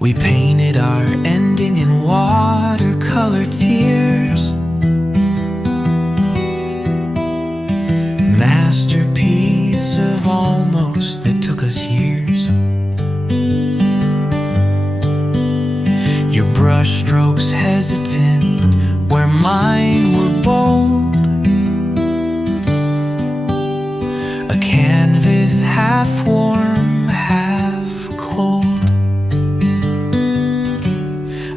We painted our ending in watercolor tears. Masterpiece of almost that took us years. Your brush strokes hesitant where mine were bold. A canvas half warm, half cold.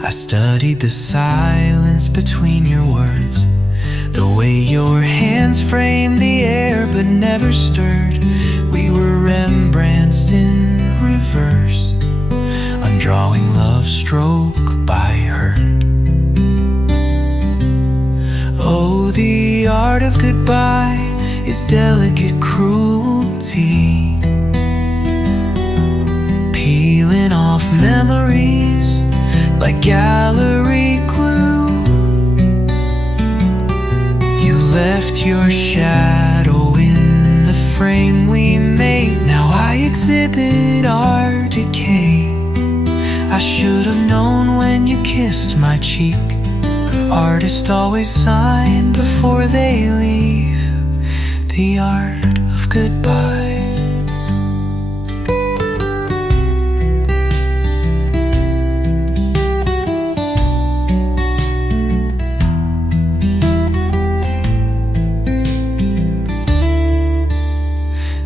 I studied the silence between your words, the way your hands framed the air but never stirred. We were Rembrandts in reverse, undrawing love stroke by hurt. Oh, the art of goodbye is delicate cruelty, peeling off memories like gallery glue. You left your shadow in the frame we made. Now I exhibit our decay. I should have known when you kissed my cheek. Artists always sign before they leave. The art of goodbye.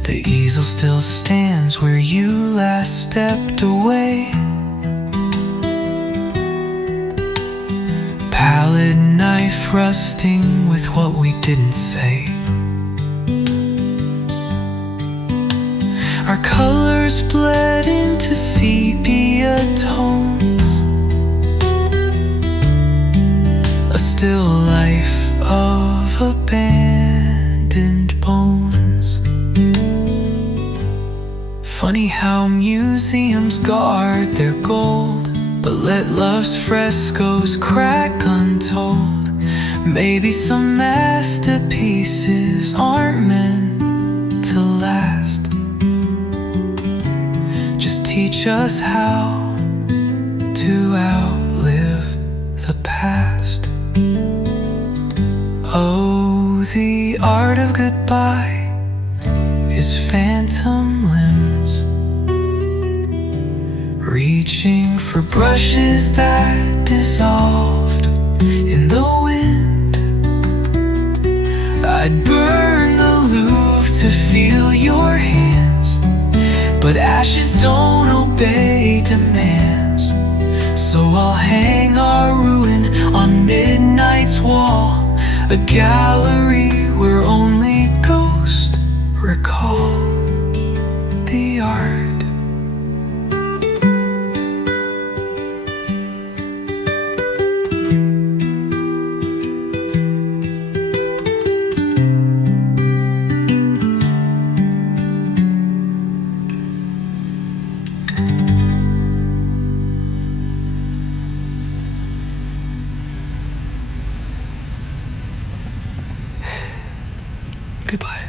The easel still stands where you last stepped away. Palette knife rusting with what we didn't say. Our colors bled into sepia tones. A still life of abandoned bones. Funny how museums guard their gold, but let love's frescoes crack untold. Maybe some masterpieces aren't meant to last. Just teach us how to outlive the past. Oh, the art of goodbye is phantom limbs, reaching for brushes that dissolved in the wind. I'd burn the Louvre to feel your hands, but ashes don't obey demands. So I'll hang our ruin on midnight's wall, a gallery where only ghosts recall the art. Goodbye.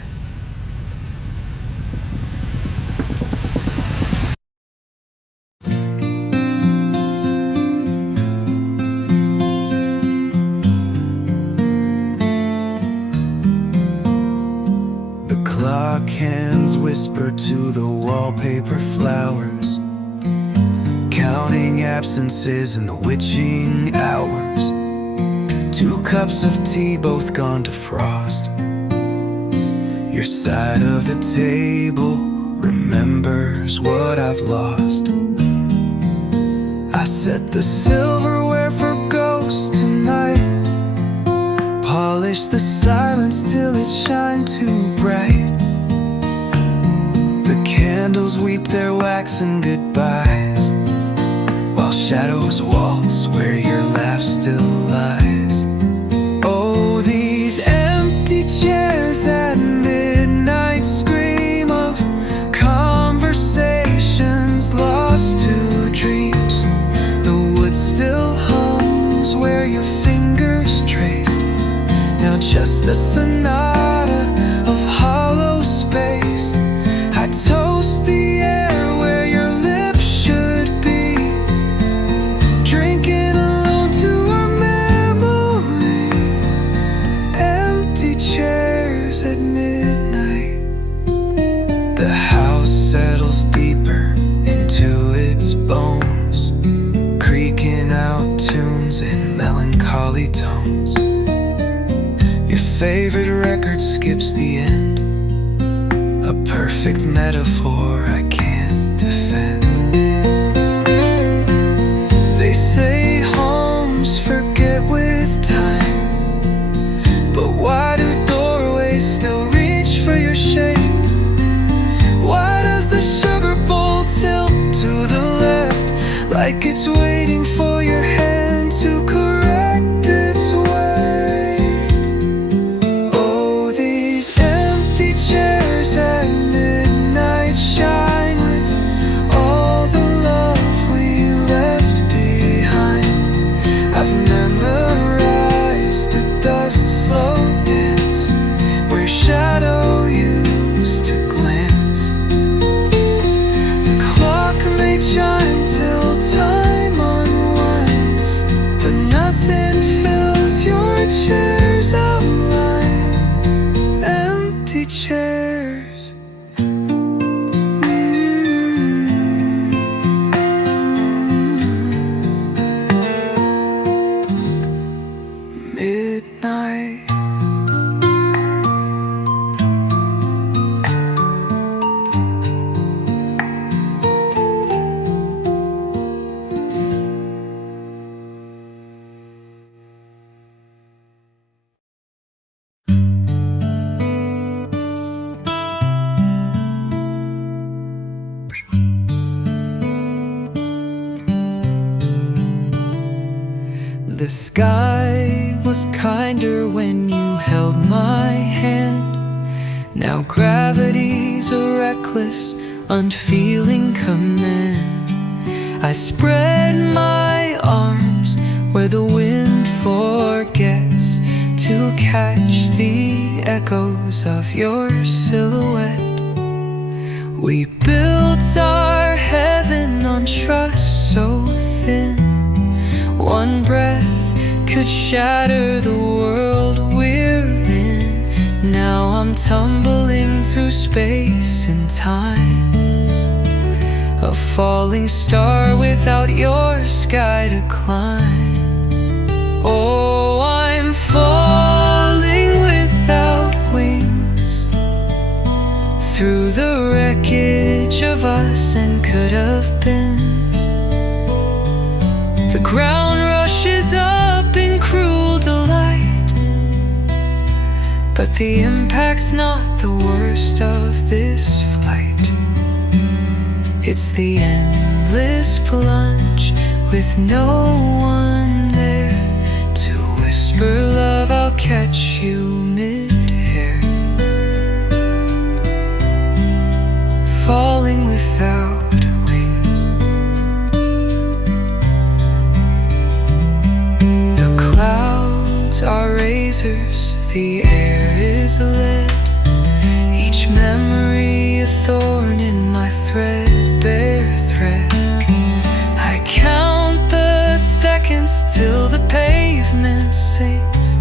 The clock hands whisper to the wallpaper flowers, counting absences in the witching hours. 2 cups of tea both gone to frost. Your side of the table remembers what I've lost. I set the silverware for ghosts tonight, polish the silence till it shined too bright. The candles weep their waxen goodbyes, while shadows waltz where your laugh still lies. Oh, these empty chairs at midnight scream of conversations lost to dreams. The wood still hums where your fingers traced. Now just a sonata of hollow space. I toast the air where your lips should be. like it's waiting for your hand to correct its way. Oh, these empty chairs at midnight shine with all the love we left behind. I've memorized the dust slow dance where shadow used to glance. The clock may chime till time unwinds, but nothing fills your chair's outline. Empty chairs. Midnight. The sky was kinder when you held my hand. Now gravity's a reckless, unfeeling command. I spread my arms where the wind forgets to catch the echoes of your silhouette. We built our heaven on trust so thin, one breath could shatter the world we're in. Now I'm tumbling through space and time, a falling star without your sky to climb. Oh, I'm falling without wings through the wreckage of us and could-have-beens. The ground rushes up in cruel delight, but the impact's not the worst of this flight. It's the endless plunge with no one there to whisper, love, I'll catch you mid-air. Falling without wings. The clouds are razors, the air is lead, each memory a thorn in my threadbare thread. I count the seconds till the pavement sings,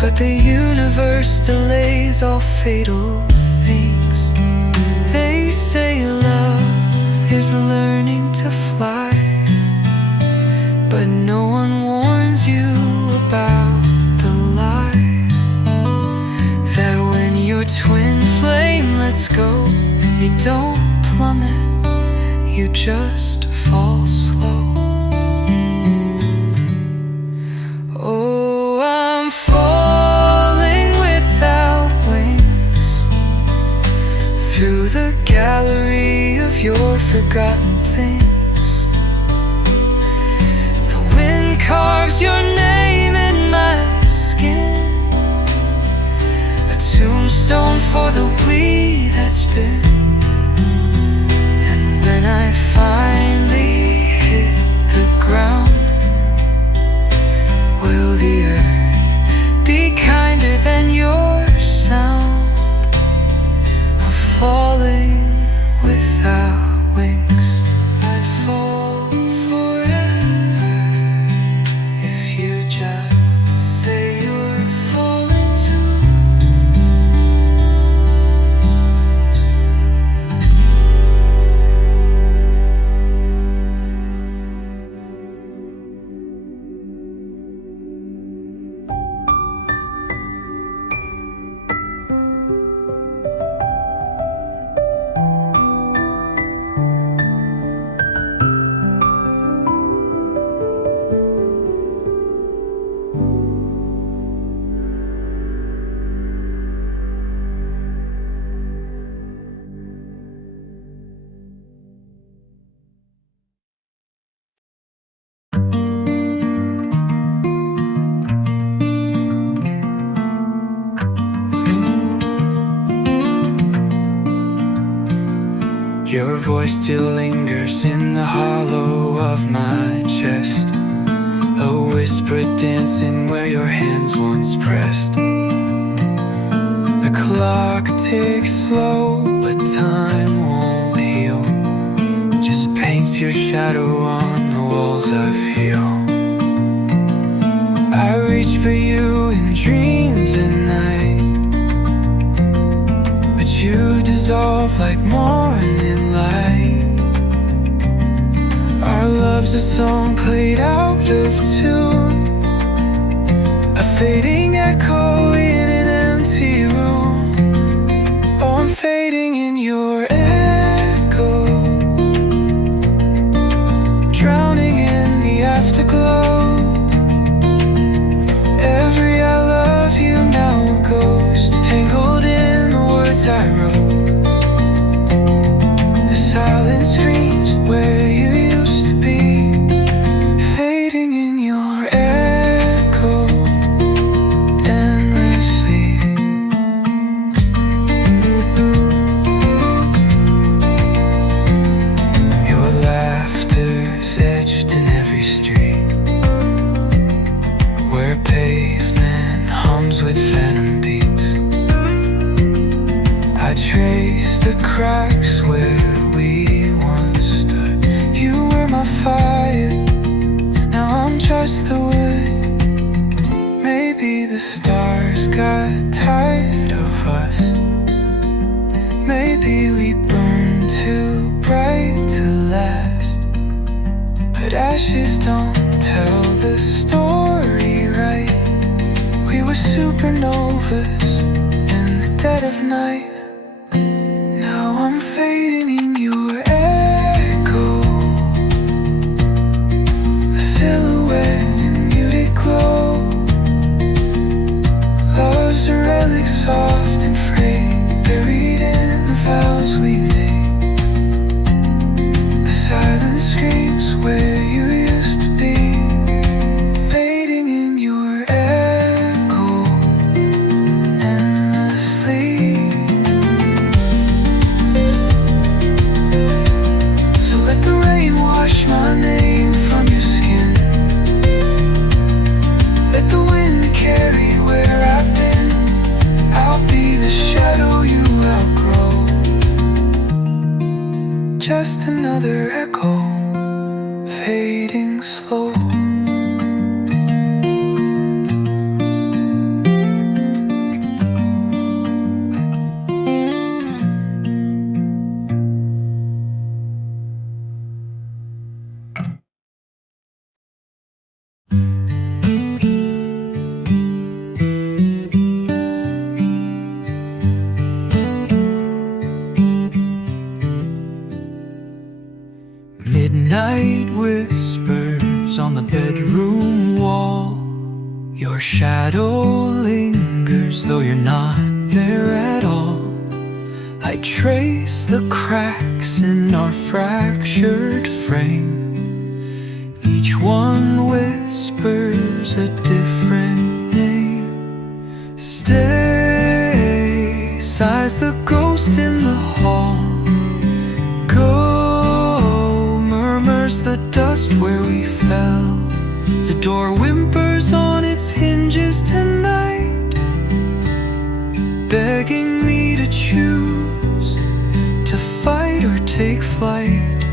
but the universe delays all fatal things. They say love is learning to fly, but no one warns you about the lie, that when your twin flame lets go, you don't plummet, you just fall slow. Oh, I'm falling without wings through the gallery of your forgotten things. The wind carves your name in my skin, a tombstone for the we that's been. And when I finally hit the ground, will the earth be kinder than your sound of falling without wings? I'd fall forever if you just say you're falling too. Your voice still lingers in the hollow of my chest, a whisper dancing where your hands once pressed. The clock ticks slow, but time won't heal, just paints your shadow on the walls I feel. I reach for you in dreams at night, but you dissolve like morning light. Our love's a song played out of tune, a fading echo in an empty room. Oh, I'm fading in your echo, drowning in the afterglow. Every I love you now a ghost, tangled in the words I wrote. The silence screams where you used to be, fading in your echo endlessly. Your laughter's etched in every street, where pavement hums with phantom beats. I trace the cracks where we once stood. You were my fire, now I'm just the wood. Maybe the stars got tired of us, maybe we burned too bright to last. But ashes don't tell the story right. We were supernovas in the dead of night. Now I'm fading in your echo, a silhouette in muted glow. Love's a relic soft and frayed, buried in the vows we made. The silence screams where you used to be, fading in your echo endlessly. So let the rain wash my name from your skin, let the wind carry where I've been. I'll be the shadow you outgrow, just another echo, fading slow. Midnight whispers on the bedroom wall. Your shadow lingers, though you're not there at all. I trace the cracks in our fractured frame. Each one whispers a different name. Stay, sighs the ghost in the hall. The dust where we fell. The door whimpers on its hinges tonight, begging me to choose, to fight or take flight.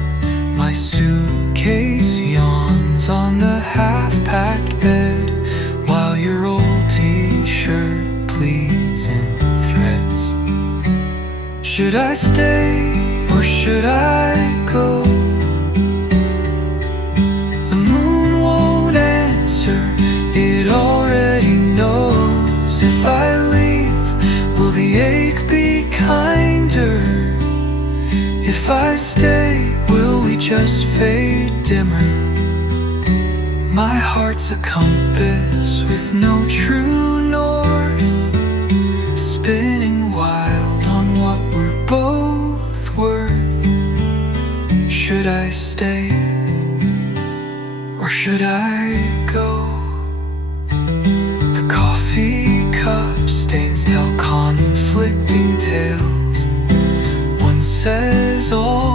My suitcase yawns on the half-packed bed, while your old t-shirt pleats in threads. Should I stay or should I go? It already knows. If I leave, will the ache be kinder? If I stay, will we just fade dimmer? My heart's a compass with no true north, spinning wild on what we're both worth. Should I stay or should I go? The coffee cup stains tell conflicting tales. One says all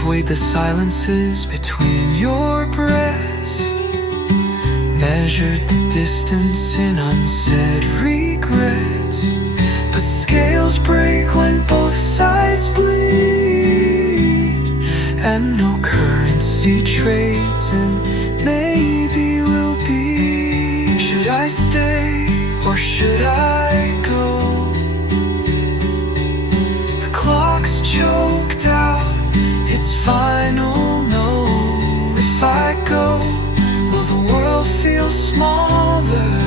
I've weighed the silences between your breaths, measured the distance in unsaid regrets. But scales break when both sides bleed, and no currency trades, and maybe we'll be. Should I stay or should I go? The clock's choked out its final no. If I go, will the world feel smaller?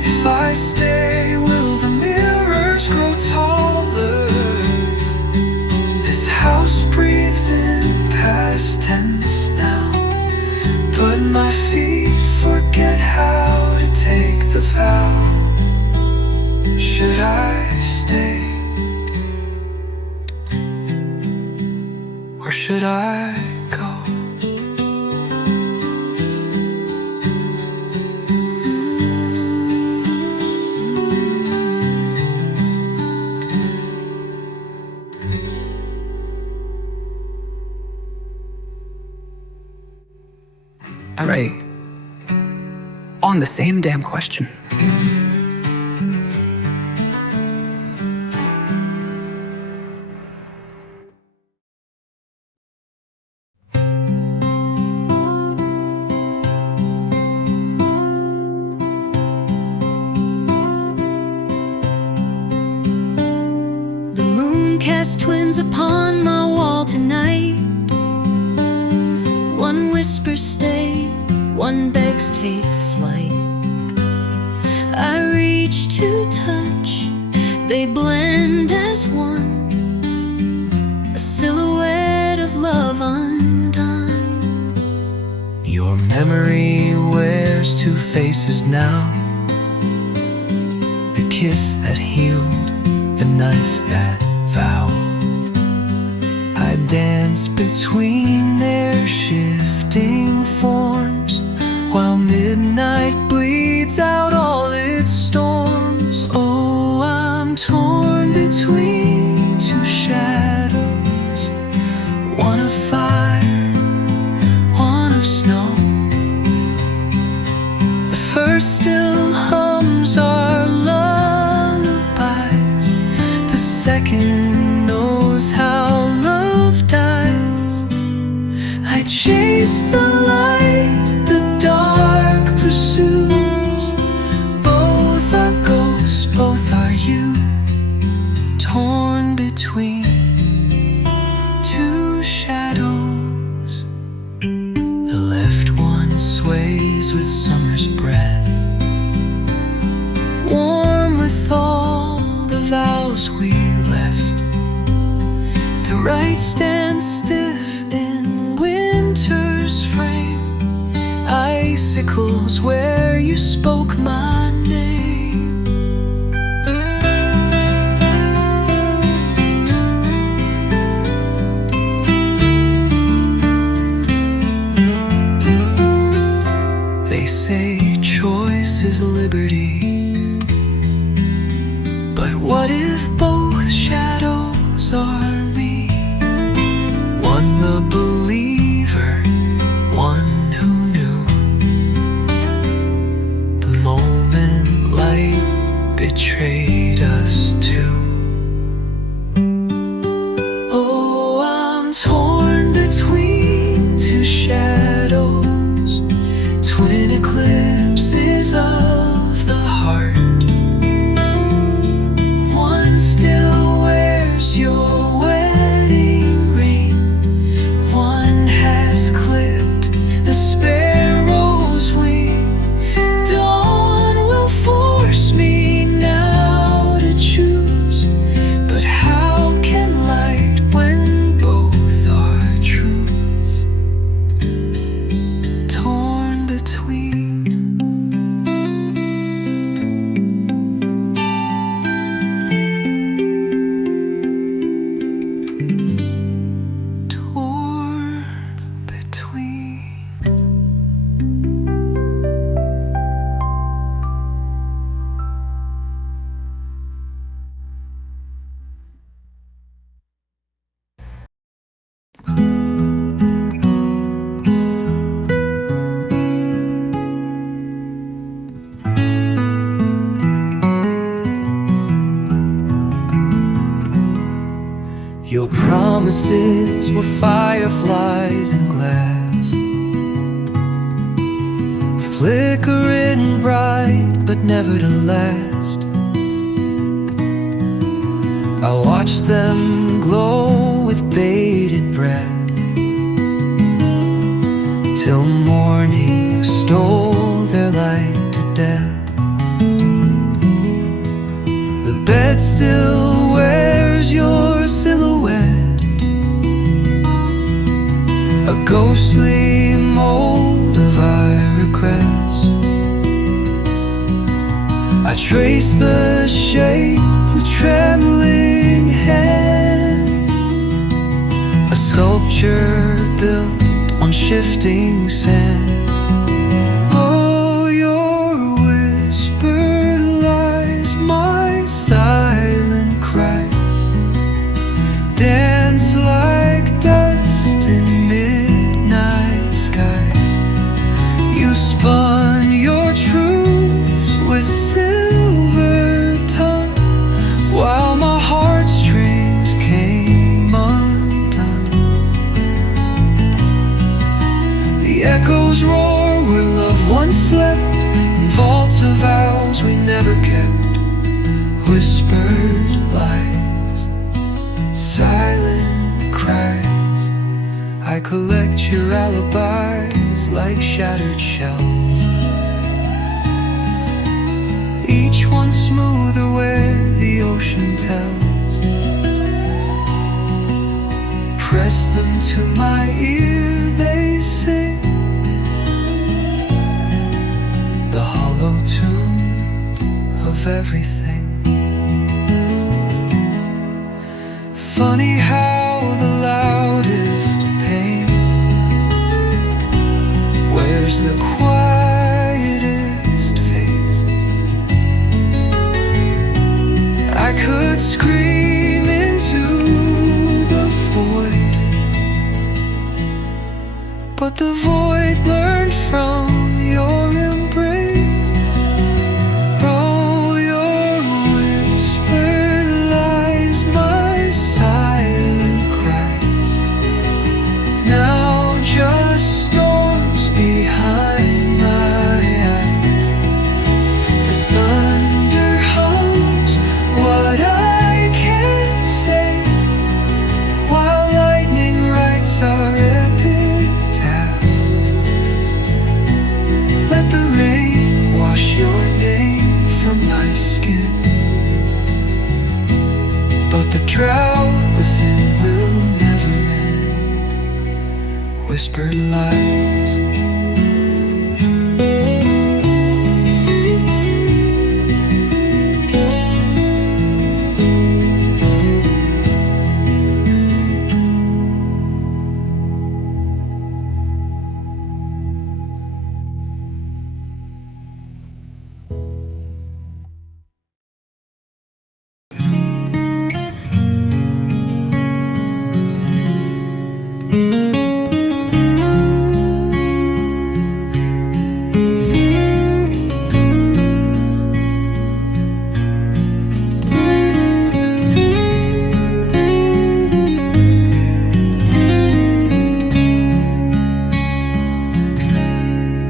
If I stay, will the mirrors grow taller? This house breathes in past tense now, but my feet forget how to take the vow. Should I stay or should I go? Alright, on the same damn question. The moon casts twins upon my wall tonight. One whispers stay, one begs take flight. I reach to touch, they blend as one, a silhouette of love undone. Your memory wears two faces now, the kiss that healed, the knife that vowed. I dance between their shifting forms, while midnight bleeds out all its storms. Oh, I'm torn between two shadows, one of fire, one of snow. The first still hums our lullabies, the second knows how love dies. I chase the light, the dark pursues. Both are ghosts, both are you, torn between two shadows. The left one sways with summer's breath, warm with all the vows we left. The right stands stiff in winter's frame, icicles where you spoke my name. They say choice is liberty, but what if both shadows are me? One the believer, one who knew the moment light betrayed us too. Oh, I'm torn between two shadows, twin eclipses of the heart. One still wears your wedding ring, one has clipped the sparrow's wing. Dawn will force me now to choose, but how can light when both are true? promises were fireflies and glass, flickering bright but never to last. I watched them glow with bated breath, till morning stole their light to death. The bed still wears your silhouette, a ghostly mold of our regrets. I trace the shape with trembling hands, a sculpture built on shifting sand. Oh, your whispered lies, my silent cries, dance like dust in midnight skies. You spun your truths with silver tongue, while my heartstrings came undone. The echoes roar where love once slept, in vaults of vows we never kept. Whispered lies, silent cries, I collect your alibis like shattered shells, each one smoother where the ocean tells. Press them to my ear, they sing the hollow tune of everything. Funny how the loudest pain wears the quietest face. I could scream into the void, but the void learned from your embrace. Oh, your whispered lies, my silent cries, now just storms behind my eyes. The thunder hums what I can't say, while lightning writes our epitaph. Let the rain wash your name from my skin, but the drought within will never end. Whispered lies.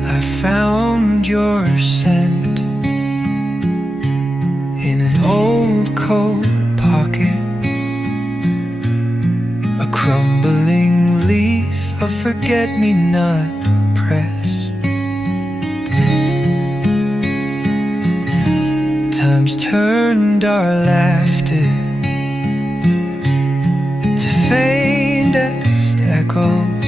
I found your scent in an old coat pocket, a crumbling leaf of forget-me-not press. Time's turned our laughter to faintest echoes,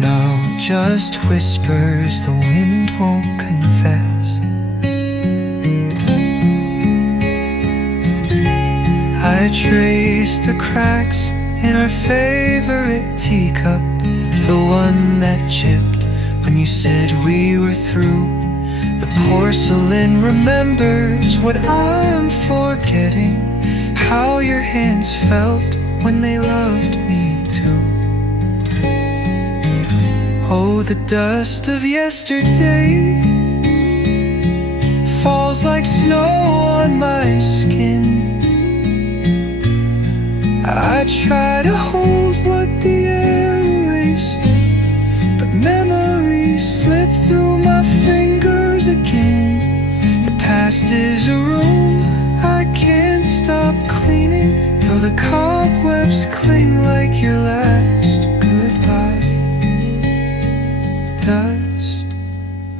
now just whispers the wind won't confess. I trace the cracks in our favorite teacup, the one that chipped when you said we were through. The porcelain remembers what I'm forgetting, how your hands felt when they loved me too. Oh, the dust of yesterday falls like snow on my skin. I try to hold what the air erases, but memories slip through my fingers again. The past is a room I can't stop cleaning, though the cobwebs cling like your last goodbye. Dust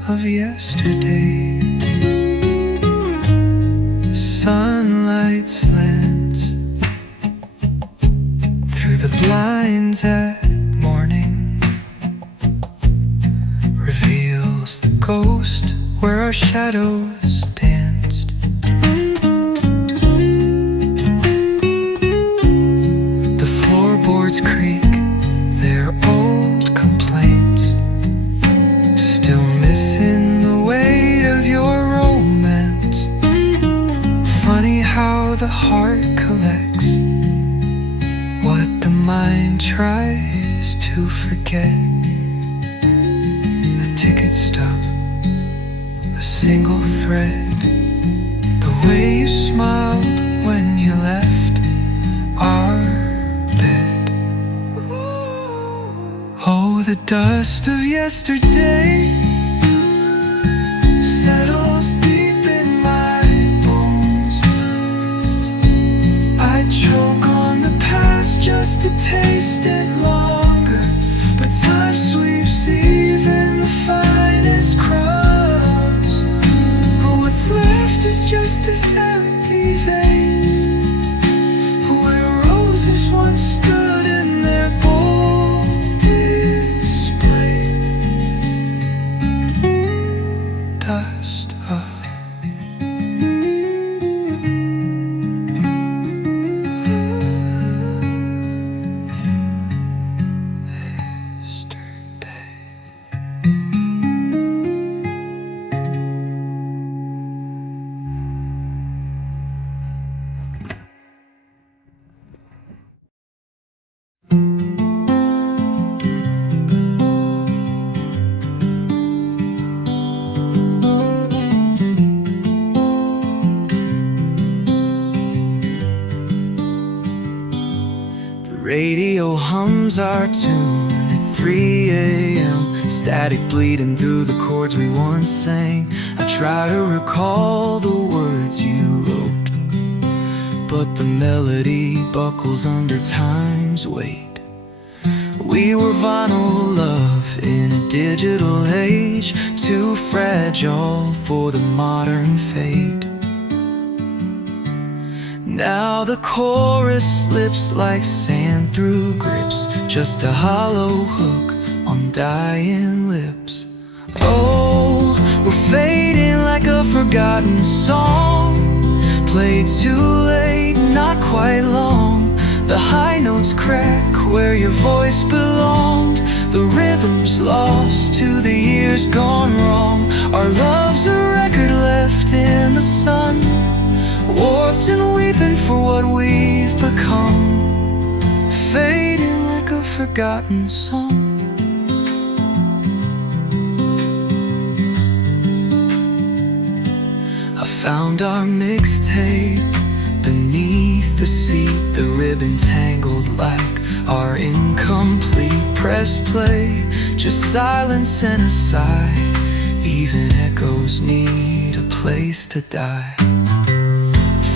of yesterday. Sunlight slants through the blinds at morning, reveals the ghost where our shadows danced. The floorboards creak their old complaints, still missing the weight of your romance. Funny how the heart collects what the mind tries to forget. A ticket stub, a single thread, the way you smiled when you left our bed. Oh, the dust of yesterday settles deep in my bones. I choke on the past just to taste it longer, but time sweeps even the finest crumbs. Oh, what's left is just this empty vase where roses once stood in their bold display. Dust of yesterday. The radio hums our tune at 3 a.m. Static bleeding through the chords we once sang. I try to recall the words you wrote, but the melody buckles under time's weight. We were vinyl love in a digital age, too fragile for the modern fate. Now the chorus slips like sand through grips, just a hollow hook on dying lips. Oh, we're fading like a forgotten song, played too late, not quite long. The high notes crack where your voice belonged, the rhythm's lost to the years gone wrong. Our love's a record left in the sun, warped and weeping for what we've become, fading like a forgotten song. I found our mixtape beneath the seat, the ribbon tangled like our incomplete. Press play, just silence and a sigh. Even echoes need a place to die.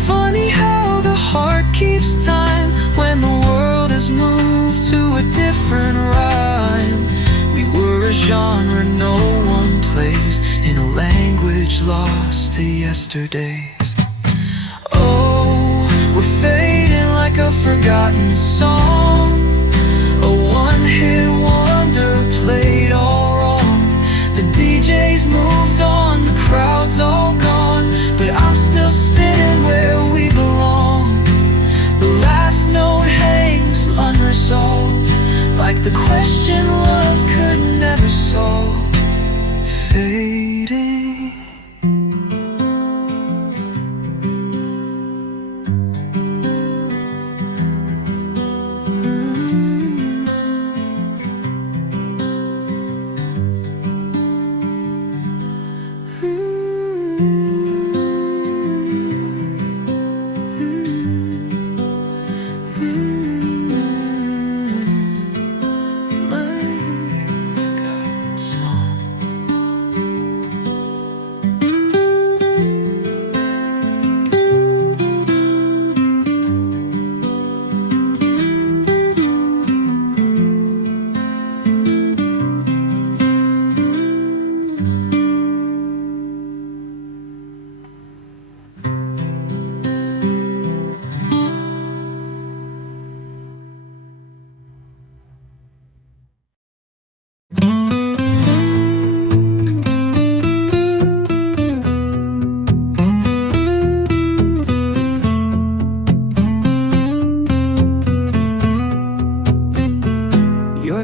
Funny how the heart keeps time when the world has moved to a different rhyme. We were a genre no one plays, in a language lost to yesterdays. Oh, we're fading like a forgotten song, a one-hit wonder played all wrong. The DJ's moved on, the crowd's all gone, but I'm still spinning where we belong. The last note hangs unresolved, like the question love could never solve. Fading.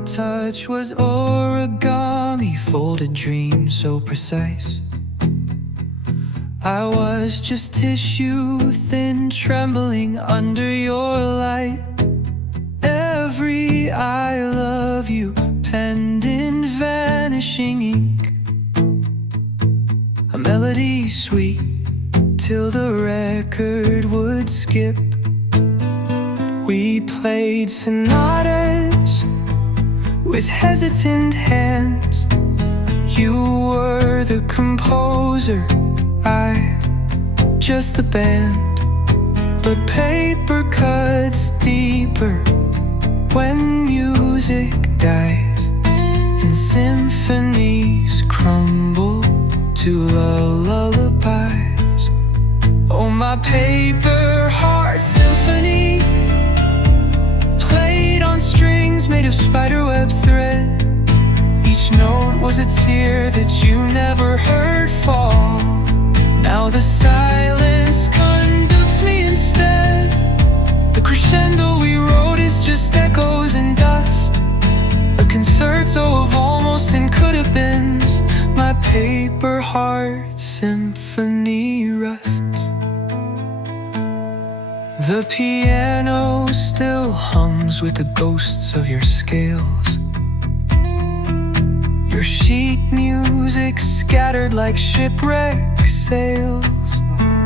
touch was origami, folded dreams so precise. I was just tissue thin, trembling under your light. Every I love you penned in vanishing ink, a melody sweet till the record would skip. We played sonatas with hesitant hands. You were the composer, I just the band. But paper cuts deeper when music dies, and symphonies crumble to lullabies. Oh, my paper heart symphony, played on strings made of spiderweb thread. Each note was a tear that you never heard fall. Now the silence conducts me instead. The crescendo we wrote is just echoes and dust, a concerto of almost and could have beens. My paper heart symphony rusts. The piano still hums with the ghosts of your scales, your sheet music scattered like shipwreck sails.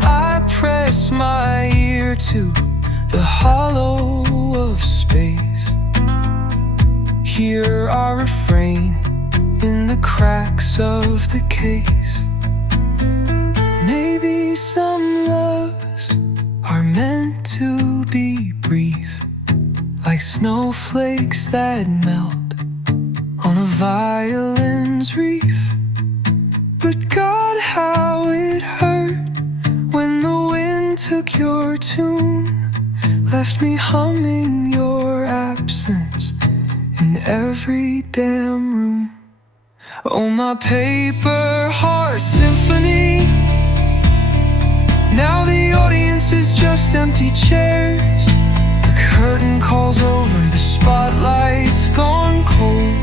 I press my ear to the hollow of space, hear our refrain in the cracks of the case. Maybe some loves are meant to be brief, like snowflakes that melt on a violin's reef. But God, how it hurt when the wind took your tune, left me humming your absence in every damn room. Oh, my paper heart symphony, now the audience is just empty chairs. The curtain calls over, the spotlight's gone cold,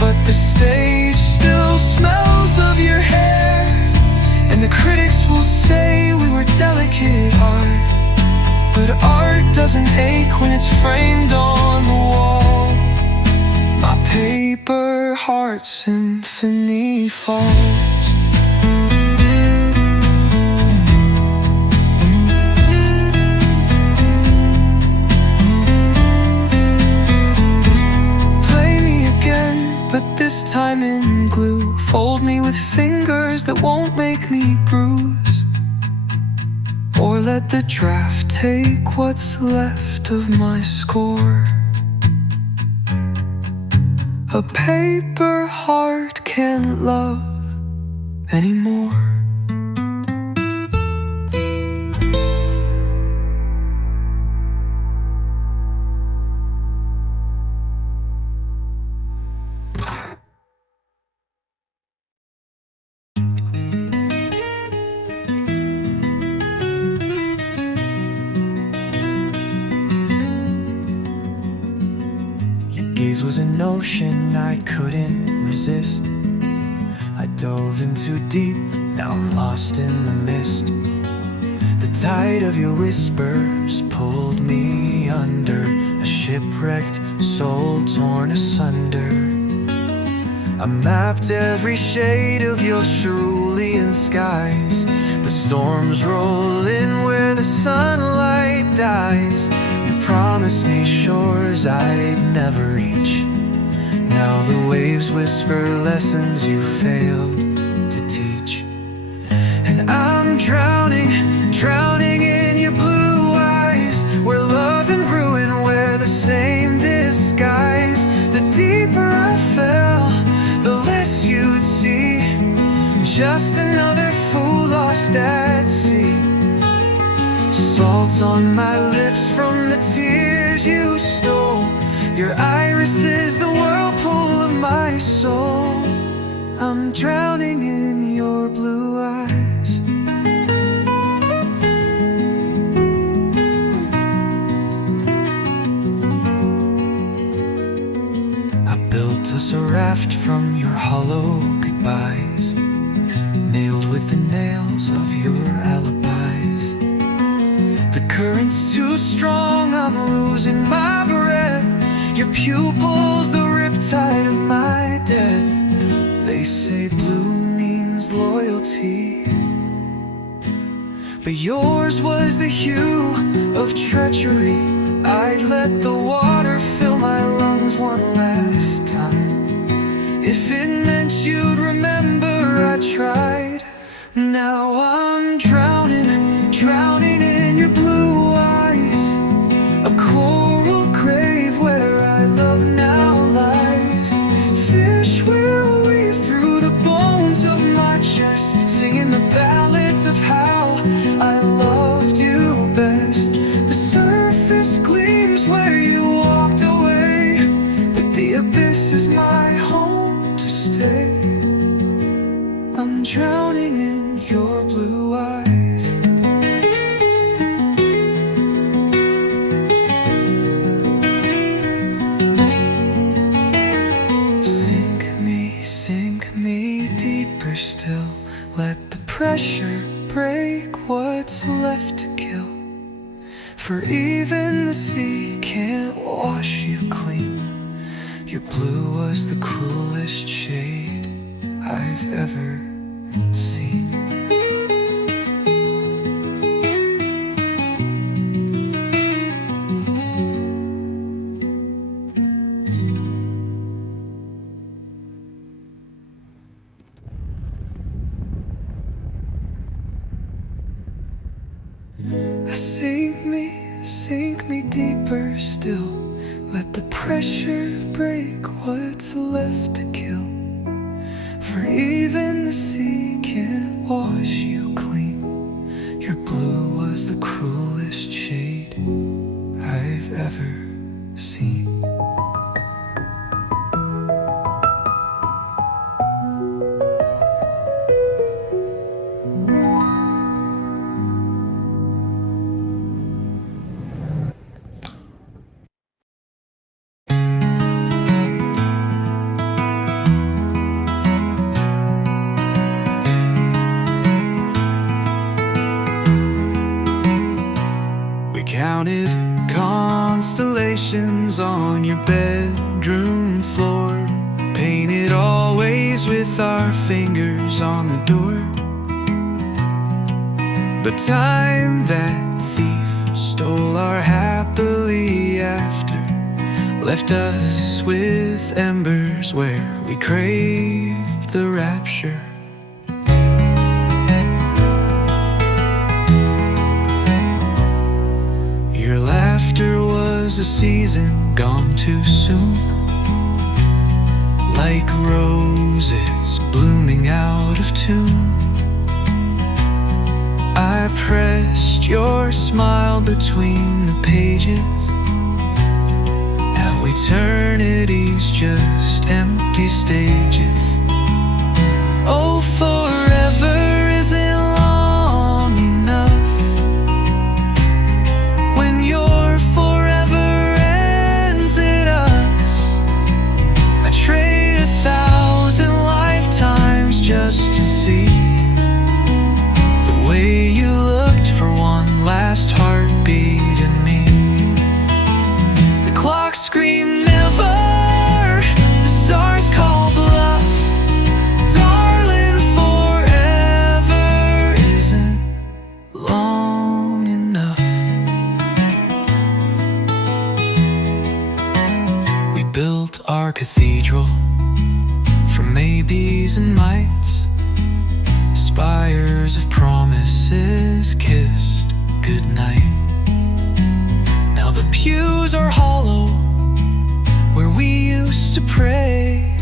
but the stage still smells of your hair. And the critics will say we were delicate art, but art doesn't ache when it's framed on the wall. My paper heart symphony falls. But this time in glue, fold me with fingers that won't make me bruise, or let the draft take what's left of my score. A paper heart can't love anymore. Gaze was an ocean I couldn't resist. I dove in too deep, now I'm lost in the mist. The tide of your whispers pulled me under, a shipwrecked soul torn asunder. I mapped every shade of your cerulean skies, but storms roll in where the sunlight dies. You promised me shores I'd never reach. Now the waves whisper lessons you failed to teach. And I'm drowning, drowning in your blue eyes, where love and ruin wear the same disguise. The deeper I fell, the less you'd see, just another fool lost at sea. Salt on my lips from the tears you stole. Your iris is the whirlpool of my soul. I'm drowning in your blue eyes. A us a raft from your hollow goodbyes, nailed with the nails of your alibis. The current's too strong, I'm losing my breath. Your pupils, the riptide of my death. They say blue means loyalty, but yours was the hue of treachery. I'd let the water fill my lungs one last time. If it meant you'd remember, I tried. Now I'm drowning, drowning in your blue eyes. A coral grave where I love now lies. Fish will weave through the bones of my chest, singing the ballads of how I loved you best. The surface gleams where you walked away, but the abyss is my home to stay. I'm drowning in your blue eyes. Sink me deeper still. Let the pressure break what's left to kill. For even the sea can't wash you clean. Your blue was the cruelest shade I've ever seen. Sink me deeper still. Let the pressure break what's left to kill. For even the sea can't wash you clean. Your blue was the cruelest shade I've ever seen. Counted constellations on your bedroom floor, painted always with our fingers on the door. But time, that thief, stole our happily after, left us with embers where we craved the rapture. Your laughter was a season gone too soon, like roses blooming out of tune. I pressed your smile between the pages. Now eternity's just empty stages. Oh, forever isn't long enough. Just to see the way you looked for one last heartbeat in me. The clock screamed never, the stars call bluff. Darling, forever isn't long enough. We built our cathedral from maybes and mights, spires of promises kissed goodnight. Now the pews are hollow where we used to pray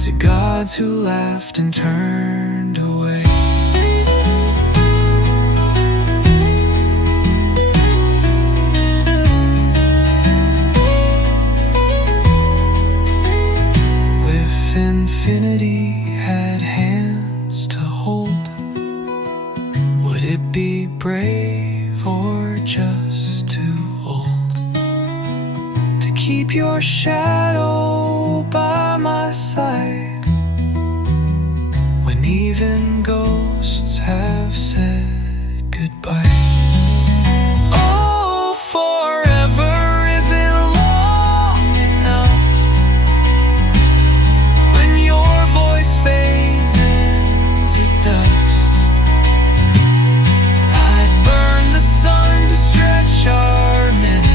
to gods who laughed and turned away. Infinity had hands to hold, would it be brave or just too old to keep keep your shadow by my side when even ghosts have said goodbye. Oh, forever isn't long enough when your voice fades into dust. I'd burn the sun to stretch our minute,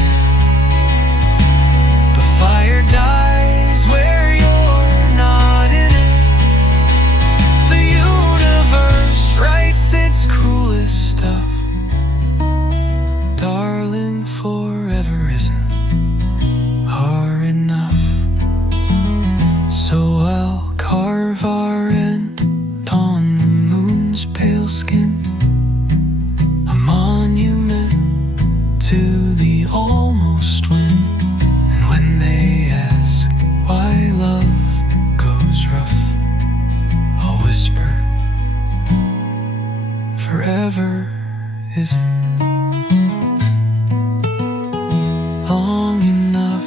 but fire dies where you're not in it. The universe writes its cruelest stuff. Darling, forever isn't hard enough. So I'll carve our end on the moon's pale skin, a monument to the almost win. And when they ask why love goes rough, I'll whisper, forever isn't long enough.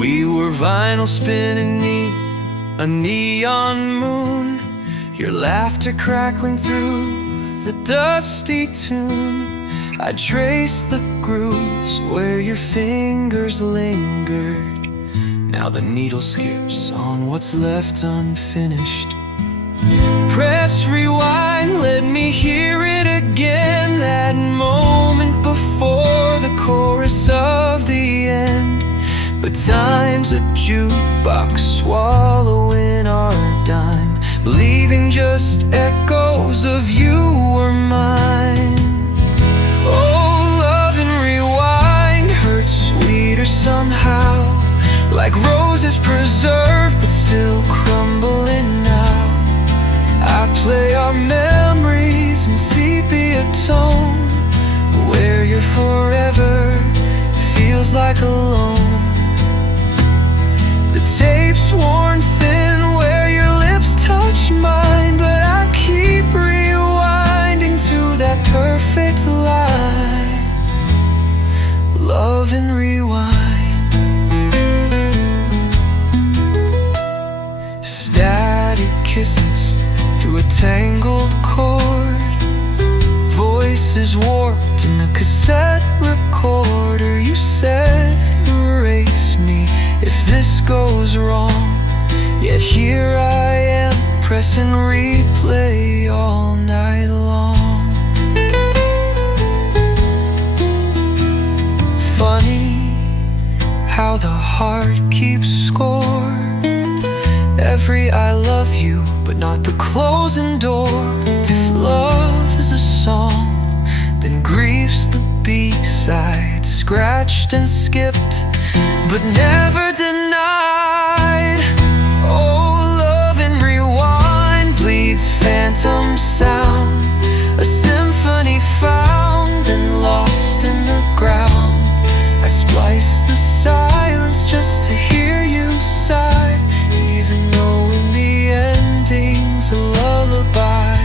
We were vinyl spinning beneath a neon moon, your laughter crackling through the dusty tune. I traced the grooves where your fingers lingered. Now the needle skips on what's left unfinished. Press rewind, let me hear it again. That moment before the chorus of the end. But time's a jukebox, swallowing our dime, leaving just echoes of you or mine. Oh, love and rewind hurts sweeter somehow, like roses preserved but still crumbling now. I play our memories in sepia tone, where your forever feels like alone. The tape's worn thin where your lips touch mine, but I keep rewinding to that perfect line. Love and rewind. Static kisses through a tangled cord, voices warped in a cassette recorder. You said erase me if this goes wrong, yet here I am pressing replay all night long. Funny how the heart keeps score, every I love you but not the closing door. If love is a song, then grief's the B-side, scratched and skipped but never denied. Oh, love and rewind bleeds phantom sound, a symphony found and lost in the ground. I'd splice the silence just to hear you sigh, even though in the ending's a lullaby.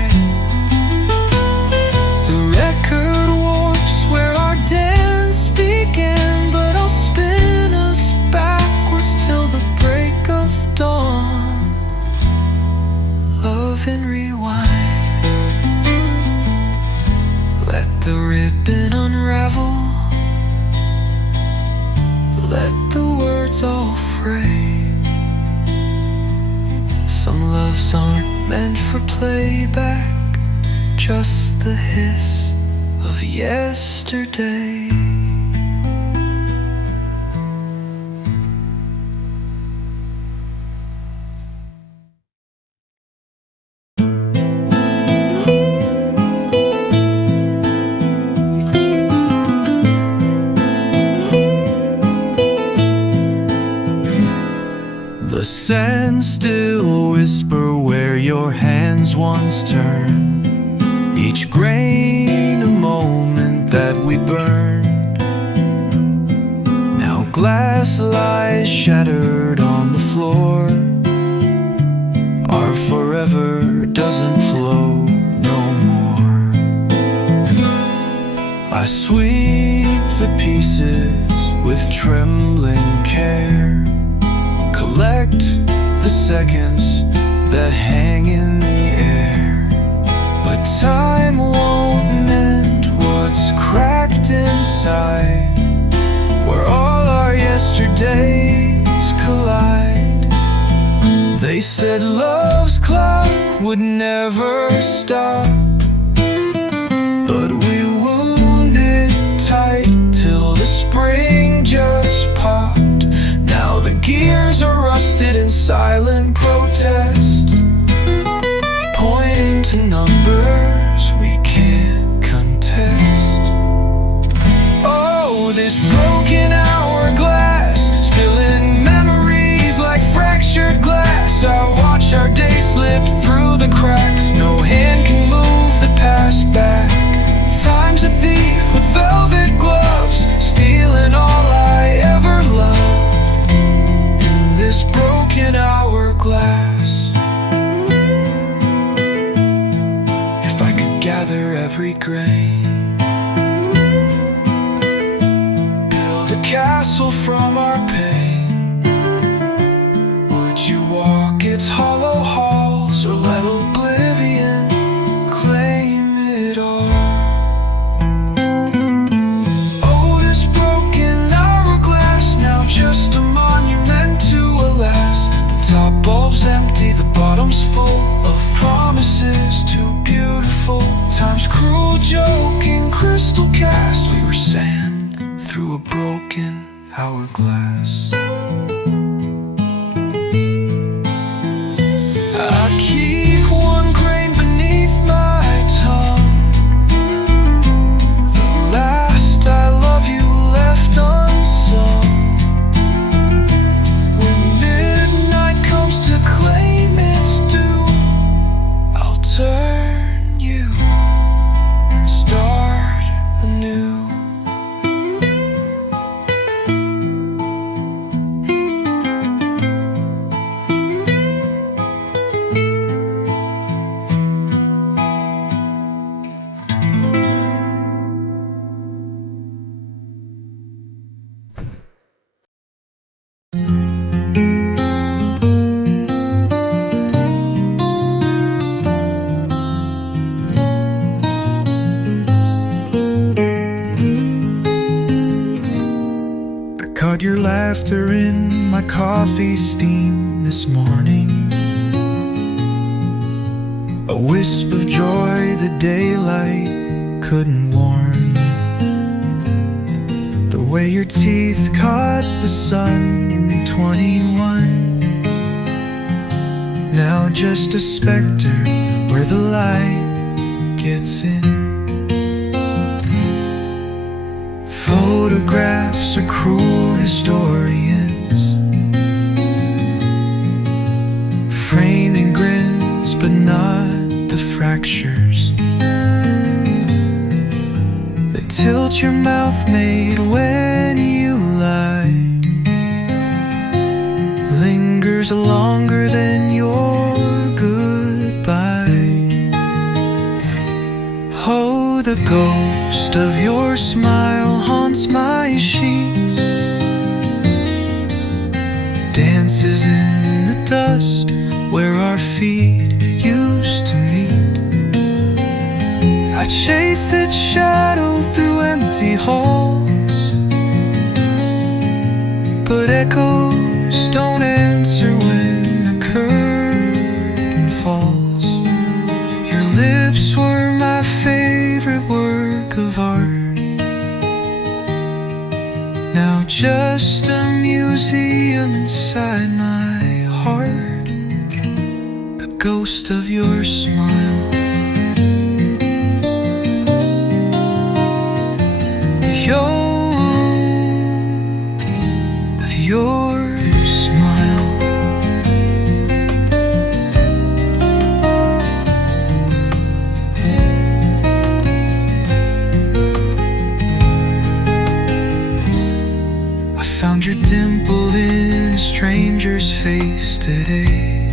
The record warps where our dance began, but I'll spin us backwards till the break of dawn. Love and rewind. Let the ribbon unravel, let the words all fray. Some loves aren't meant for playback, just the hiss of yesterday. The sands still whisper where your hands once turned. Each grain a moment that we burned. Now glass lies shattered on the floor. Our forever doesn't flow no more. I sweep the pieces with trembling care, collect the seconds that hang in the air. But time won't mend what's cracked inside, where all our yesterdays collide. They said love's clock would never stop, but we wound it tight till the spring just popped. Now the gears are rusted in silent protest, pointing to numbers we can't contest. Oh, this broken hourglass, spilling memories like fractured glass. I watch our day slip through the cracks. No hand can move the past back. Time's a thief with velvet gloves, stealing all I ever loved in this broken hourglass. If I could gather every grain, build a castle from our pain, would you walk its hollow halls or let oblivion claim it all? Oh, this broken hourglass, now just a monument to a last. The top bulb's empty, the bottom's full of promises too beautiful. Time's cruel joke in crystal cast. We were sand through a broken hourglass. I keep one grain beneath my tongue, the last I love you left unsung. When midnight comes to claim its due, I'll turn you and start anew. Caught your laughter in my coffee steam this morning, a wisp of joy the daylight couldn't warn. The way your teeth caught the sun in 21, now just a specter where the light gets in. Photographs are cruel historians, framing grins but not the fractures. The tilt your mouth made when you lied lingers longer than your goodbye. Oh, the ghost of your smile haunts my sheets, dances in the dust where our feet used to meet. I chase its shadow through empty halls, but echoes don't answer when the curtain falls. Your lips were my favorite work of art, now just a museum inside my heart. The ghost of your smile, your smile. Found your dimple in a stranger's face today.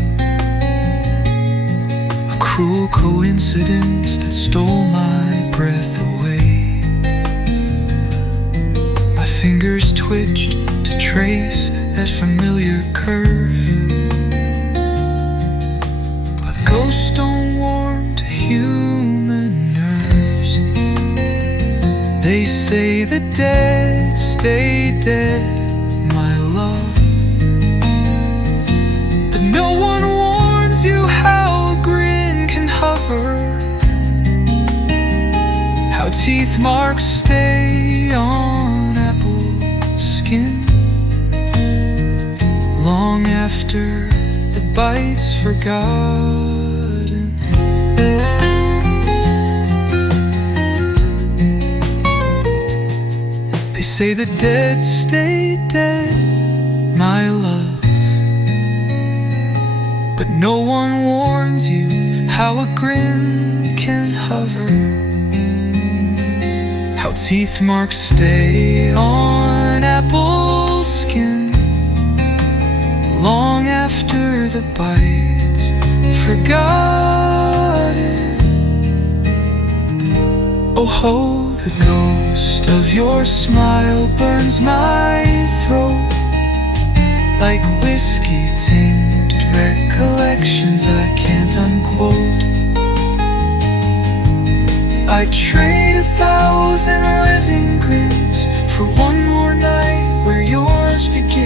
A cruel coincidence that stole my breath away. My fingers twitched to trace that familiar curve, but ghosts don't warm to human nerves. They say the dead stay dead, my love, but no one warns you how a grin can hover, how teeth marks stay on apple skin long after the bite's forgotten. They say the dead stay dead, my love, but no one warns you how a grin can hover, how teeth marks stay on apple skin long after the bite's forgotten. Oh ho, the ghost of your smile burns my throat like whiskey-tinged recollections I can't unquote. I'd trade 1,000 living grins for one more night where yours begins.